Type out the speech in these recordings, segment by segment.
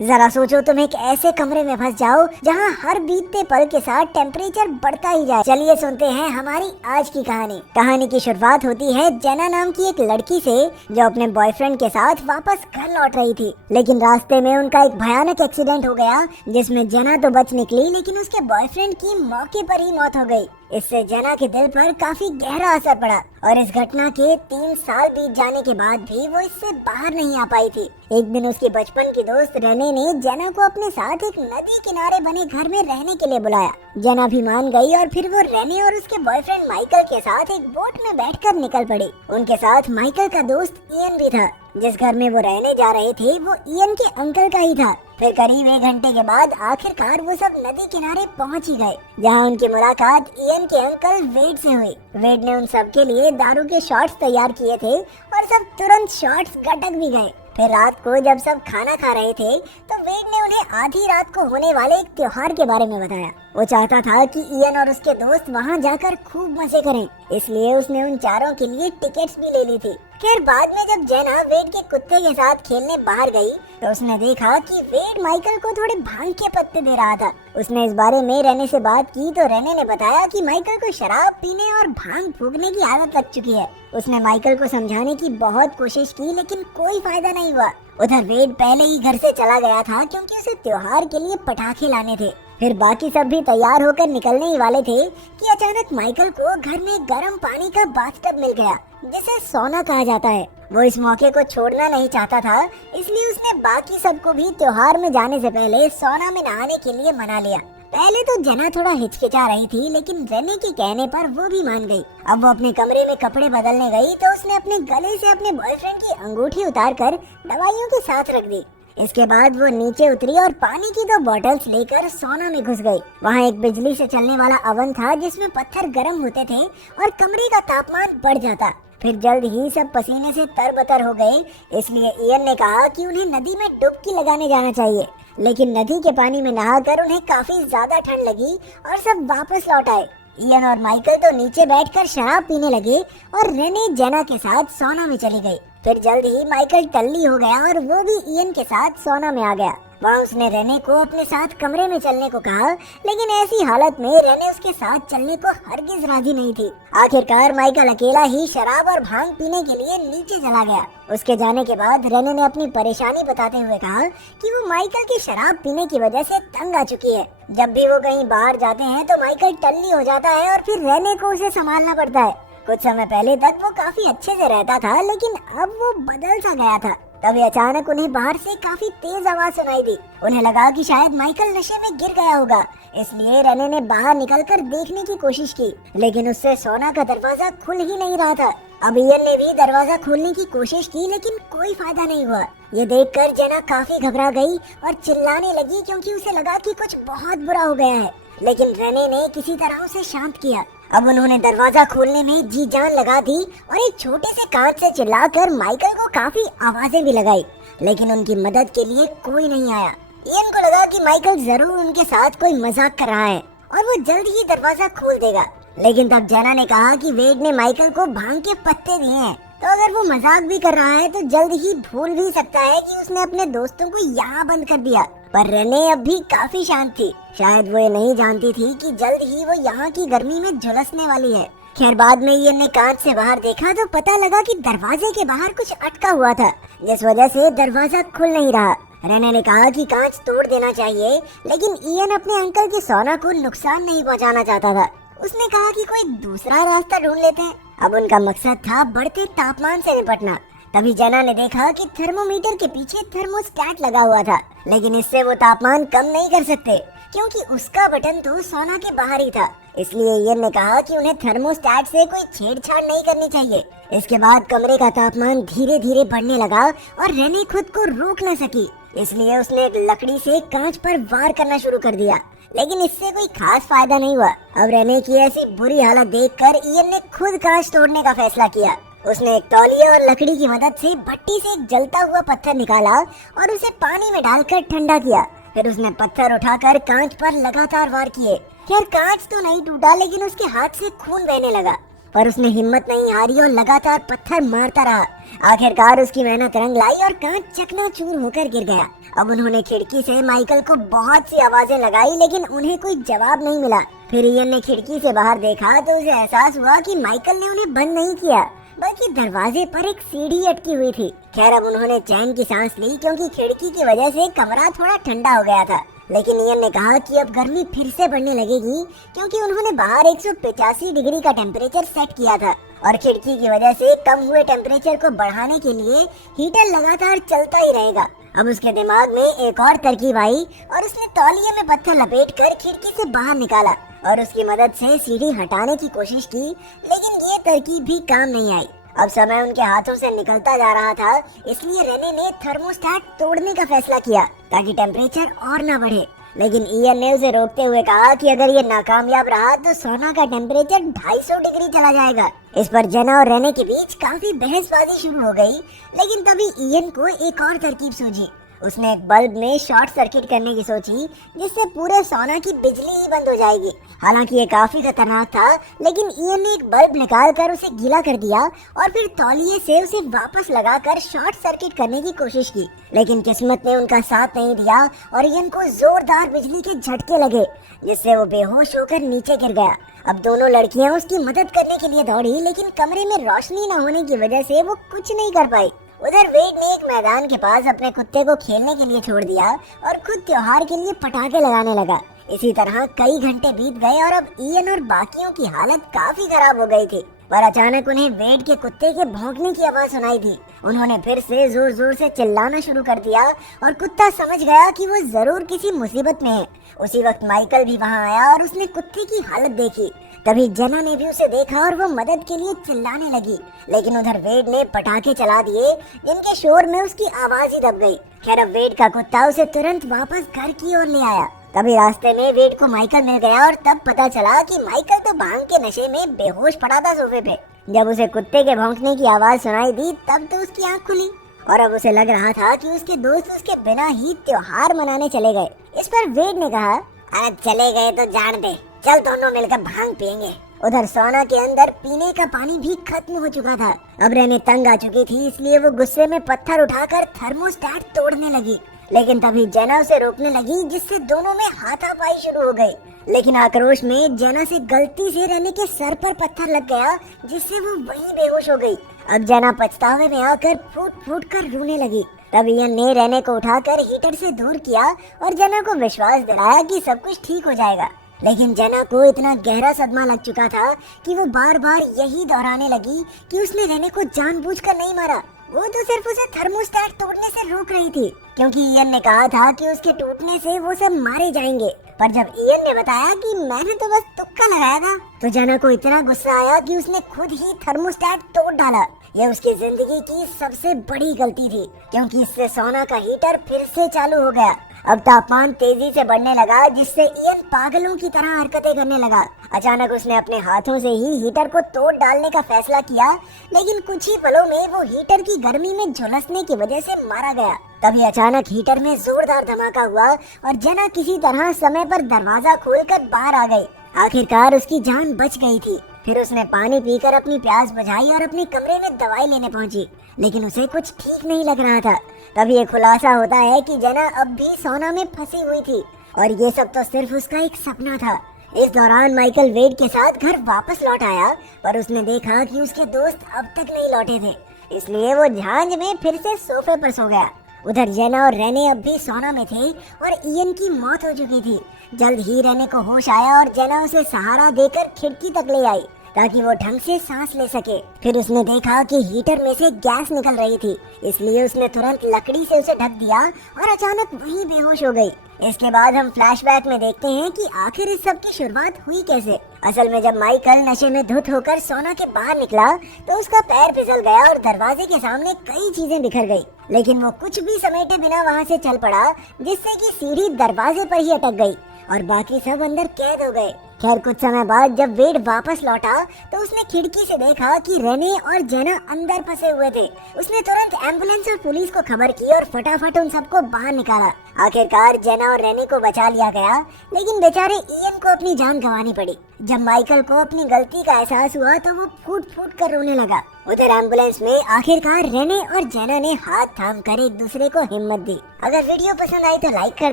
जरा सोचो तुम एक ऐसे कमरे में फंस जाओ जहाँ हर बीतते पल के साथ टेम्परेचर बढ़ता ही जाए। चलिए सुनते हैं हमारी आज की कहानी की शुरुआत होती है जेना नाम की एक लड़की से जो अपने बॉयफ्रेंड के साथ वापस घर लौट रही थी। लेकिन रास्ते में उनका एक भयानक एक्सीडेंट हो गया जिसमें जेना तो बच निकली लेकिन उसके बॉयफ्रेंड की मौके पर ही मौत हो गई। इससे जेना के दिल पर काफी गहरा असर पड़ा और इस घटना के 3 साल बीत जाने के बाद भी वो इससे बाहर नहीं आ पाई थी। एक दिन उसकी बचपन की दोस्त रेने ने जेना को अपने साथ एक नदी किनारे बने घर में रहने के लिए बुलाया। जेना भी मान गई और फिर वो रेने और उसके बॉयफ्रेंड माइकल के साथ एक बोट में बैठकर निकल पड़ी। उनके साथ माइकल का दोस्त इयन भी था। जिस घर में वो रहने जा रहे थे वो इयन के अंकल का ही था। फिर करीब 1 घंटे के बाद आखिरकार वो सब नदी किनारे पहुंच ही गए, जहां उनकी मुलाकात इयन के अंकल वेड से हुई। वेड ने उन सब के लिए दारू के शॉट्स तैयार किए थे और सब तुरंत शॉट्स गटक भी गए। फिर रात को जब सब खाना खा रहे थे तो वेड ने उन्हें आधी रात को होने वाले एक त्योहार के बारे में बताया। वो चाहता था कि इयन और उसके दोस्त वहां जाकर खूब मजे करें, इसलिए उसने उन चारों के लिए टिकट्स भी ले ली थी। खैर बाद में जब जेना वेड के कुत्ते के साथ खेलने बाहर गई तो उसने देखा कि वेड माइकल को थोड़े भांग के पत्ते दे रहा था। उसने इस बारे में रेने से बात की तो रेने ने बताया कि माइकल को शराब पीने और भांग फूकने की आदत लग चुकी है। उसने माइकल को समझाने की बहुत कोशिश की लेकिन कोई फायदा नहीं हुआ। उधर वेड पहले ही घर से चला गया था क्योंकि उसे त्योहार के लिए पटाखे लाने थे। फिर बाकी सब भी तैयार होकर निकलने ही वाले थे कि अचानक माइकल को घर में गर्म पानी का बाथटब मिल गया जिसे सोना कहा जाता है। वो इस मौके को छोड़ना नहीं चाहता था, इसलिए उसने बाकी सबको भी त्योहार में जाने से पहले सोना में नहाने के लिए मना लिया। पहले तो जेना थोड़ा हिचकिचा रही थी लेकिन रेने के कहने पर वो भी मान गई। अब वो अपने कमरे में कपड़े बदलने गई तो उसने अपने गले से अपने बॉयफ्रेंड की अंगूठी उतारकर दवाइयों के साथ रख दी। इसके बाद वो नीचे उतरी और पानी की 2 बॉटल्स लेकर सोना में घुस गई। वहाँ एक बिजली से चलने वाला ओवन था जिसमें पत्थर गर्म होते थे और कमरे का तापमान बढ़ जाता। फिर जल्द ही सब पसीने से तरबतर हो गए, इसलिए इयन ने कहा कि उन्हें नदी में डुबकी लगाने जाना चाहिए। लेकिन नदी के पानी में नहाकर उन्हें काफी ज्यादा ठंड लगी और सब वापस लौट आए। इयन और माइकल तो नीचे बैठकर शराब पीने लगे और रेने जेना के साथ सोना में चली गई। फिर जल्द ही माइकल टल्ली हो गया और वो भी इयन के साथ सोना में आ गया। वहाँ उसने रेने को अपने साथ कमरे में चलने को कहा, लेकिन ऐसी हालत में रेने उसके साथ चलने को हरगिज राजी नहीं थी। आखिरकार माइकल अकेला ही शराब और भांग पीने के लिए नीचे चला गया। उसके जाने के बाद रेने ने अपनी परेशानी बताते हुए कहा कि वो माइकल की शराब पीने की वजह से तंग आ चुकी है। जब भी वो कहीं बाहर जाते हैं तो माइकल टल्ली हो जाता है और फिर रेने को उसे संभालना पड़ता है। कुछ समय पहले तक वो काफी अच्छे से रहता था लेकिन अब वो बदल सा गया था। तभी अचानक उन्हें बाहर से काफी तेज आवाज सुनाई दी। उन्हें लगा कि शायद माइकल नशे में गिर गया होगा, इसलिए रेने ने बाहर निकलकर देखने की कोशिश की, लेकिन उससे सोना का दरवाजा खुल ही नहीं रहा था। अब इयन ने भी दरवाजा खोलने की कोशिश की लेकिन कोई फायदा नहीं हुआ। ये देखकर जेना काफी घबरा गई और चिल्लाने लगी क्योंकि उसे लगा कि कुछ बहुत बुरा हो गया है। लेकिन रेने ने किसी तरह उसे शांत किया। अब उन्होंने दरवाजा खोलने में जी जान लगा दी और एक छोटे से कांच से चिल्लाकर माइकल को काफी आवाजें भी लगाई, लेकिन उनकी मदद के लिए कोई नहीं आया। इयन को लगा कि माइकल जरूर उनके साथ कोई मजाक कर रहा है और वो जल्द ही दरवाजा खोल देगा। लेकिन तब जेना ने कहा कि वेड ने माइकल को भांग के पत्ते दिए हैं, तो अगर वो मजाक भी कर रहा है तो जल्द ही भूल भी सकता है कि उसने अपने दोस्तों को यहाँ बंद कर दिया। पर रेने अब भी काफी शांत थी। शायद वो ये नहीं जानती थी कि जल्द ही वो यहाँ की गर्मी में झुलसने वाली है। खैर बाद में इयन ने कांच से बाहर देखा तो पता लगा कि दरवाजे के बाहर कुछ अटका हुआ था, जिस वजह से दरवाजा खुल नहीं रहा। रेने ने कहा कि कांच तोड़ देना चाहिए, लेकिन इयन अपने अंकल की सोना को नुकसान नहीं पहुँचाना चाहता था। उसने कहा कि कोई दूसरा रास्ता ढूंढ लेते हैं। अब उनका मकसद था बढ़ते तापमान से निपटना। तभी जेना ने देखा कि थर्मोमीटर के पीछे थर्मोस्टेट लगा हुआ था, लेकिन इससे वो तापमान कम नहीं कर सकते क्योंकि उसका बटन तो सोना के बाहर ही था। इसलिए इयन ने कहा कि उन्हें थर्मोस्टेट से कोई छेड़छाड़ नहीं करनी चाहिए। इसके बाद कमरे का तापमान धीरे धीरे बढ़ने लगा और रेने खुद को रोक न सकी, इसलिए उसने एक लकड़ी से कांच पर वार करना शुरू कर दिया, लेकिन इससे कोई खास फायदा नहीं हुआ। अब रेने की ऐसी बुरी हालत देखकर इयन ने खुद कांच तोड़ने का फैसला किया। उसने एक तौलिए और लकड़ी की मदद से भट्टी से एक जलता हुआ पत्थर निकाला और उसे पानी में डालकर ठंडा किया। फिर उसने पत्थर उठाकर कांच पर लगातार वार किए। खैर कांच तो नहीं टूटा, लेकिन उसके हाथ से खून बहने लगा। पर उसने हिम्मत नहीं हारी और लगातार पत्थर मारता रहा। आखिरकार उसकी मेहनत रंग लाई और कांच चकनाचूर होकर गिर गया। अब उन्होंने खिड़की से माइकल को बहुत सी आवाजें लगाई, लेकिन उन्हें कोई जवाब नहीं मिला। फिर इयन ने खिड़की से बाहर देखा तो उसे एहसास हुआ कि माइकल ने उन्हें बंद नहीं किया, बल्कि दरवाजे पर एक सीढ़ी अटकी हुई थी। खैर, अब उन्होंने चैन की सांस ली, क्योंकि खिड़की की वजह से कमरा थोड़ा ठंडा हो गया था। लेकिन इयन ने कहा कि अब गर्मी फिर से बढ़ने लगेगी, क्योंकि उन्होंने बाहर 185 डिग्री का टेम्परेचर सेट किया था और खिड़की की वजह से कम हुए टेम्परेचर को बढ़ाने के लिए हीटर लगातार चलता ही रहेगा। अब उसके दिमाग में एक और तरकीब आई और उसने तौलिए में पत्थर लपेटकर खिड़की से बाहर निकाला और उसकी मदद से सीढ़ी हटाने की कोशिश की, लेकिन ये तरकीब भी काम नहीं आई। अब समय उनके हाथों से निकलता जा रहा था, इसलिए रेने ने थर्मोस्टेट तोड़ने का फैसला किया ताकि टेम्परेचर और न बढ़े। लेकिन इयन ने उसे रोकते हुए कहा कि अगर ये नाकामयाब रहा तो सोना का टेम्परेचर 250 डिग्री चला जाएगा। इस पर जेना और रेने के बीच काफी बहसबाजी शुरू हो गई, लेकिन तभी इयन को एक और तरकीब सूझी। उसने एक बल्ब में शॉर्ट सर्किट करने की सोची, जिससे पूरे सोना की बिजली ही बंद हो जाएगी। हालांकि ये काफी खतरनाक था, लेकिन इयन ने एक बल्ब निकाल कर उसे गीला कर दिया और फिर तौलिए से उसे वापस लगाकर शॉर्ट सर्किट करने की कोशिश की। लेकिन किस्मत ने उनका साथ नहीं दिया और इयन को जोरदार बिजली के झटके लगे, जिससे वो बेहोश होकर नीचे गिर गया। अब दोनों लड़कियां उसकी मदद करने के लिए दौड़ी, लेकिन कमरे में रोशनी न होने की वजह से वो कुछ नहीं कर पाई। उधर वेड ने एक मैदान के पास अपने कुत्ते को खेलने के लिए छोड़ दिया और खुद त्योहार के लिए पटाखे लगाने लगा। इसी तरह कई घंटे बीत गए और अब इयन और बाकियों की हालत काफी खराब हो गई थी। पर अचानक उन्हें वेड के कुत्ते के भौंकने की आवाज सुनाई थी। उन्होंने फिर से जोर जोर से चिल्लाना शुरू कर दिया और कुत्ता समझ गया कि वो जरूर किसी मुसीबत में है। उसी वक्त माइकल भी वहाँ आया और उसने कुत्ते की हालत देखी। तभी जेना ने भी उसे देखा और वो मदद के लिए चिल्लाने लगी, लेकिन उधर वेड ने पटाखे चला दिए, जिनके शोर में उसकी आवाज ही दब गई। खैर, अब वेड का कुत्ता उसे तुरंत वापस घर की ओर ले आया। तभी रास्ते में वेड को माइकल मिल गया और तब पता चला कि माइकल तो भांग के नशे में बेहोश पड़ा था सोफे पे। जब उसे कुत्ते के भौंकने की आवाज सुनाई दी, तब तो उसकी आंख खुली और अब उसे लग रहा था कि उसके दोस्त उसके बिना ही त्योहार मनाने चले गए। इस पर वेड ने कहा, अरे चले गए तो जान दे, चल दोनों मिलकर भांग पियेंगे। उधर सोना के अंदर पीने का पानी भी खत्म हो चुका था। अब रेने तंग आ चुकी थी, इसलिए वो गुस्से में पत्थर उठाकर थर्मोस्टेट तोड़ने लगी। लेकिन तभी जेना उसे रोकने लगी, जिससे दोनों में हाथापाई शुरू हो गई। लेकिन आक्रोश में जेना से गलती से रेने के सर पर पत्थर लग गया, जिससे वो वहीं बेहोश हो गई। अब जेना पछतावे में आकर फूट फूट कर रोने लगी। तब इयन ने रेने को उठाकर हीटर से दूर किया और जेना को विश्वास दिलाया कि सब कुछ ठीक हो जाएगा। लेकिन जेना को इतना गहरा सदमा लग चुका था कि वो बार बार यही दोहराने लगी कि उसने रेने को जानबूझकर नहीं मारा, वो तो सिर्फ उसे थर्मोस्टेट तोड़ने से रोक रही थी, क्योंकि इयन ने कहा था कि उसके टूटने से वो सब मारे जाएंगे। पर जब इयन ने बताया कि मैंने तो बस तुक्का लगाया था, तो जेना को इतना गुस्सा आया कि उसने खुद ही थर्मोस्टेट तोड़ डाला। यह उसकी जिंदगी की सबसे बड़ी गलती थी, क्योंकि इससे सोना का हीटर फिर से चालू हो गया। अब तापमान तेजी से बढ़ने लगा, जिससे इयन पागलों की तरह हरकतें करने लगा। अचानक उसने अपने हाथों से ही हीटर को तोड़ डालने का फैसला किया, लेकिन कुछ ही पलों में वो हीटर की गर्मी में झुलसने की वजह से मारा गया। तभी अचानक हीटर में जोरदार धमाका हुआ और जेना किसी तरह समय पर दरवाजा खोलकर बाहर आ गई। आखिरकार उसकी जान बच गई थी। फिर उसने पानी पीकर अपनी प्यास बुझाई और अपने कमरे में दवाई लेने पहुंची, लेकिन उसे कुछ ठीक नहीं लग रहा था। तभी ये खुलासा होता है कि जेना अब भी सोना में फंसी हुई थी और ये सब तो सिर्फ उसका एक सपना था। इस दौरान माइकल वेड के साथ घर वापस लौट आया, पर उसने देखा कि उसके दोस्त अब तक नहीं लौटे थे, इसलिए वो झांझ में फिर से सोफे पर सो गया। उधर जेना और रेने अब भी सोना में थे और इयन की मौत हो चुकी थी। जल्द ही रेने को होश आया और जेना उसे सहारा देकर खिड़की तक ले आई ताकि वो ढंग से सांस ले सके। फिर उसने देखा कि हीटर में से गैस निकल रही थी, इसलिए उसने तुरंत लकड़ी से उसे ढक दिया और अचानक वहीं बेहोश हो गई। इसके बाद हम फ्लैशबैक में देखते हैं कि आखिर इस सब की शुरुआत हुई कैसे। असल में जब माइकल नशे में धुत होकर सोना के बाहर निकला तो उसका पैर फिसल गया और दरवाजे के सामने कई चीजें बिखर गई, लेकिन वो कुछ भी समेटे बिना वहाँ से चल पड़ा, जिससे कि सीढ़ी दरवाजे पर ही अटक गई और बाकी सब अंदर कैद हो गए। खैर कुछ समय बाद जब वेड वापस लौटा तो उसने खिड़की से देखा कि रेने और जेना अंदर फंसे हुए थे। उसने तुरंत एम्बुलेंस और पुलिस को खबर की और फटाफट उन सबको बाहर निकाला। आखिरकार जेना और रेने को बचा लिया गया, लेकिन बेचारे इयन को अपनी जान गंवानी पड़ी। जब माइकल को अपनी गलती का एहसास हुआ तो वो फूट फूट कर रोने लगा। उधर एम्बुलेंस में आखिरकार रेने और जेना ने हाथ थाम कर एक दूसरे को हिम्मत दी। अगर वीडियो पसंद आई तो लाइक कर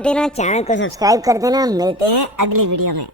देना, चैनल को सब्सक्राइब कर देना। मिलते हैं अगली वीडियो में।